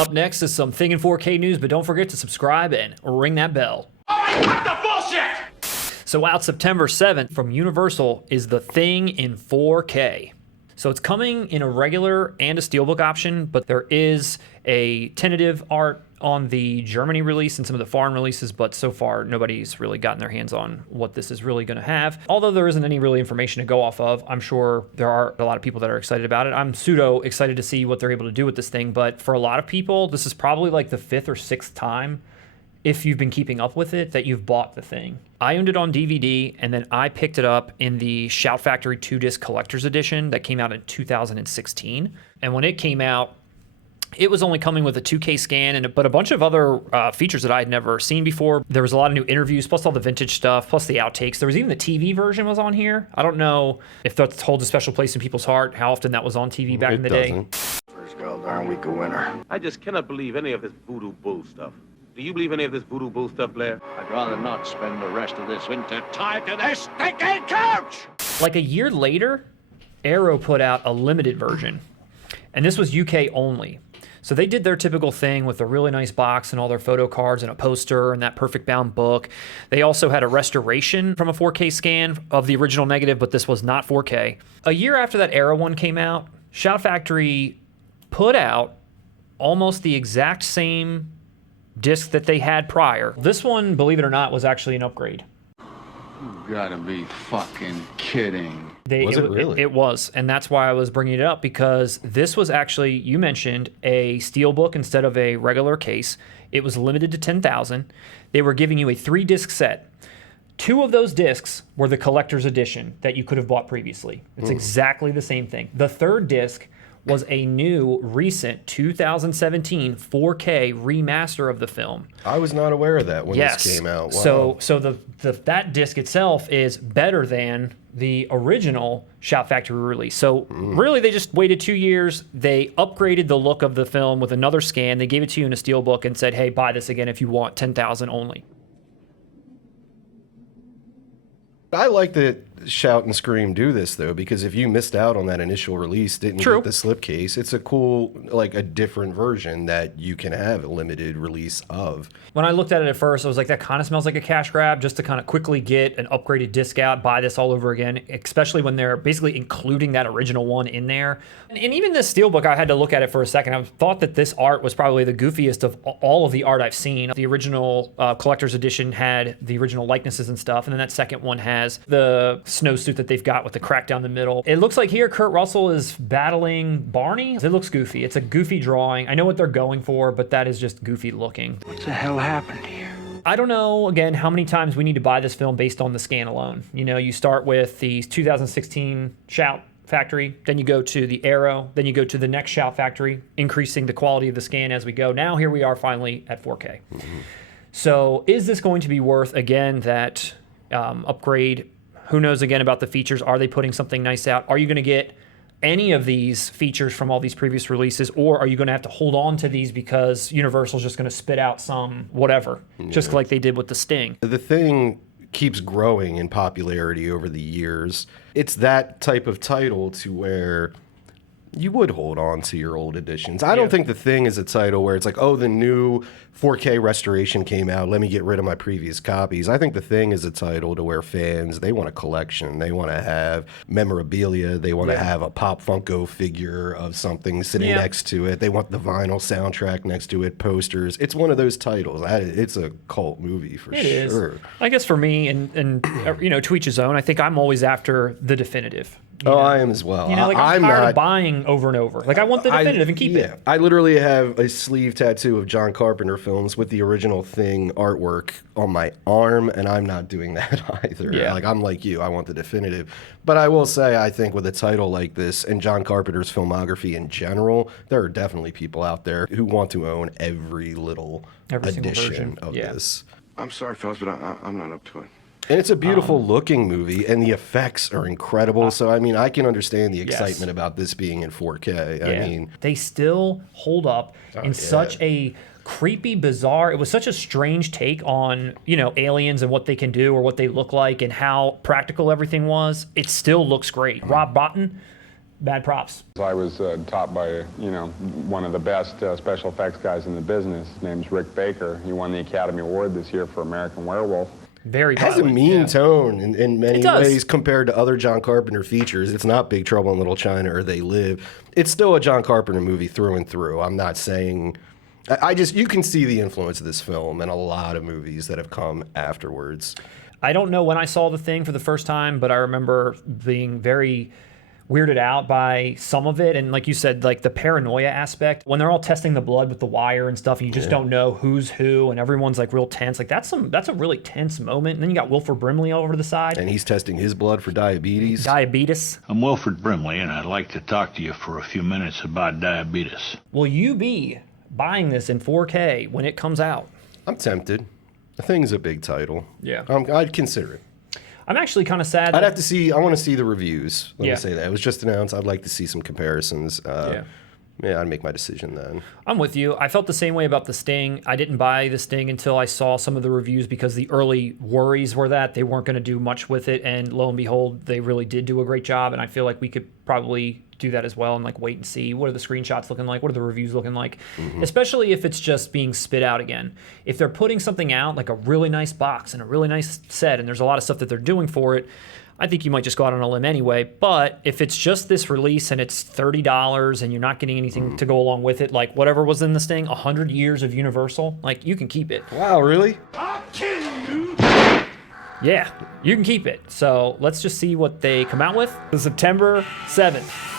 Up next is some Thing in 4K news, but don't forget to subscribe and ring that bell. All right, cut the bullshit! So out September 7th from Universal is The Thing in 4K. So it's coming in a regular and a steelbook option, but there is a tentative art on the Germany release and some of the foreign releases, but so far nobody's really gotten their hands on what this is really going to have. Although there isn't any really information to go off of, I'm sure there are a lot of people that are excited about it. I'm pseudo excited to see what they're able to do with this thing, but for a lot of people, this is probably like the 5th or 6th time, if you've been keeping up with it, that you've bought the thing. I owned it on DVD, and then I picked it up in the Shout Factory 2-disc collector's edition that came out in 2016. And when it came out, it was only coming with a 2K scan, but a bunch of other features that I had never seen before. There was a lot of new interviews, plus all the vintage stuff, plus the outtakes. There was even the TV version was on here. I don't know if that holds a special place in people's heart, how often that was on TV back in the day. First girl darn week of winter. I just cannot believe any of this voodoo bull stuff. Do you believe any of this voodoo bull stuff, Blair? I'd rather not spend the rest of this winter tied to this stinking couch! Like a year later, Arrow put out a limited version, and this was UK only. So they did their typical thing with a really nice box and all their photo cards and a poster and that perfect bound book. They also had a restoration from a 4K scan of the original negative, but this was not 4K. A year after that Arrow one came out, Shout Factory put out almost the exact same disc that they had prior. This one, believe it or not, was actually an upgrade. You gotta be fucking kidding. Was it really? It was, and that's why I was bringing it up, because this was actually, you mentioned, a steelbook instead of a regular case. It was limited to 10,000. They were giving you a 3-disc set. 2 of those discs were the collector's edition that you could have bought previously. It's exactly the same thing. The 3rd disc was a new, recent 2017 4K remaster of the film. I was not aware of that when this came out. Wow. So that disc itself is better than the original Shout Factory release. So really, they just waited 2 years. They upgraded the look of the film with another scan. They gave it to you in a steelbook and said, hey, buy this again if you want, 10,000 only. I like that Shout and Scream do this, though, because if you missed out on that initial release, didn't get the slipcase, it's a cool, like a different version that you can have a limited release of. When I looked at it at first, I was like, that kind of smells like a cash grab, just to kind of quickly get an upgraded disc out, buy this all over again, especially when they're basically including that original one in there. And even this steelbook, I had to look at it for a second. I thought that this art was probably the goofiest of all of the art I've seen. The original collector's edition had the original likenesses and stuff, and then that second one has the snowsuit that they've got with the crack down the middle. It looks like here Kurt Russell is battling Barney. It looks goofy. It's a goofy drawing. I know what they're going for, but that is just goofy looking. What the hell happened here? I don't know, again, how many times we need to buy this film based on the scan alone. You know, you start with the 2016 Shout Factory, then you go to the Arrow, then you go to the next Shout Factory, increasing the quality of the scan as we go. Now here we are finally at 4K. So is this going to be worth, again, that upgrade? Who knows, again, about the features? Are they putting something nice out? Are you going to get any of these features from all these previous releases, or are you going to have to hold on to these because Universal's just going to spit out some whatever, just like they did with the Sting? The Thing keeps growing in popularity over the years. It's that type of title to where you would hold on to your old editions. I don't think The Thing is a title where it's like, oh, the new 4K restoration came out, let me get rid of my previous copies. I think The Thing is a title to where fans, they want a collection. They want to have memorabilia. They want to have a Pop Funko figure of something sitting next to it. They want the vinyl soundtrack next to it, posters. It's one of those titles. It's a cult movie for sure. It is. I guess for me, and you know, to each his own, I think I'm always after the definitive. You know? I am as well. You know, like I'm tired of buying over and over. Like I want the definitive and keep it. I literally have a sleeve tattoo of John Carpenter films with the original Thing artwork on my arm, and I'm not doing that either. Yeah. Like I'm like you, I want the definitive. But I will say, I think with a title like this and John Carpenter's filmography in general, there are definitely people out there who want to own every edition of this. I'm sorry, fellas, but I'm not up to it. And it's a beautiful looking movie, and the effects are incredible. So, I mean, I can understand the excitement about this being in 4K. I mean, they still hold up in such a creepy, bizarre, it was such a strange take on, you know, aliens and what they can do or what they look like and how practical everything was. It still looks great. Rob Bottin, bad props. I was taught by, one of the best special effects guys in the business. His name's Rick Baker. He won the Academy Award this year for American Werewolf. Very It has a violent. mean tone in many It does. ways compared to other John Carpenter features. It's not Big Trouble in Little China or They Live. It's still a John Carpenter movie through and through. I'm not saying... you can see the influence of this film in a lot of movies that have come afterwards. I don't know when I saw The Thing for the first time, but I remember being very weirded out by some of it. And like you said, like the paranoia aspect, when they're all testing the blood with the wire and stuff, and you just don't know who's who, and everyone's like real tense. Like that's a really tense moment. And then you got Wilford Brimley over to the side. And he's testing his blood for diabetes. Diabetes. I'm Wilford Brimley, and I'd like to talk to you for a few minutes about diabetes. Will you be buying this in 4K when it comes out? I'm tempted. The Thing's a big title. Yeah. I'd consider it. I'm actually kind of sad. I'd have to see. I want to see the reviews. Let Yeah. me say that. It was just announced. I'd like to see some comparisons. Yeah. Yeah, I'd make my decision then. I'm with you. I felt the same way about The Sting. I didn't buy The Sting until I saw some of the reviews because the early worries were that they weren't going to do much with it. And lo and behold, they really did do a great job. And I feel like we could probably do that as well and like wait and see what are the screenshots looking like, what are the reviews looking like, especially if it's just being spit out again. If they're putting something out like a really nice box and a really nice set and there's a lot of stuff that they're doing for it, I think you might just go out on a limb anyway. But if it's just this release and it's $30 and you're not getting anything to go along with it, like whatever was in this thing, 100 years of Universal, like you can keep it. Wow, really? I'll kill you! Yeah, you can keep it. So let's just see what they come out with. September 7th.